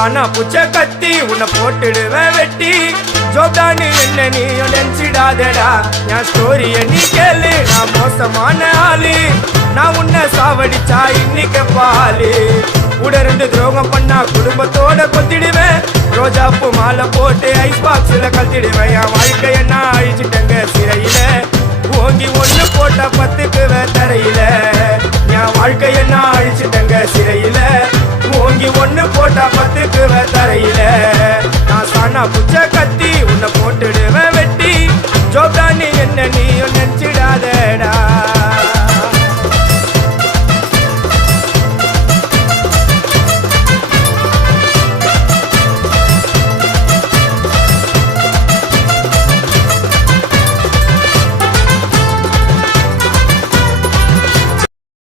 சானா புச்ச கத்தி உன்னை போட்டுடுவேன் வெட்டி ஜோப்டானு என்ன நீ நினைச்சிடாதடா என் ஸ்டோரிய நீ கேளு நான் மோசமான ஆளு நான் உன்னை சாவடிச்சா இன்னைக்கு பாலு கூட 2 துரோகம் பண்ணா குடும்பத்தோட கொத்திடுவேன் ரோஜாப்பூ மாலை போட்டு ஐஸ் பாக்ஸ்ல கழட்டிடுவேன் என் வாழ்க்கைய நான் அழிச்சிட்டேங்க சிறையில ஓங்கி 1 போட்டா 10க்கு தரையில என் வாழ்க்கைய நான் அழிச்சிட்டேங்க சிறையில ஓங்கி 1 போட்டா 10க்கு தரையில நான் சானா புச்ச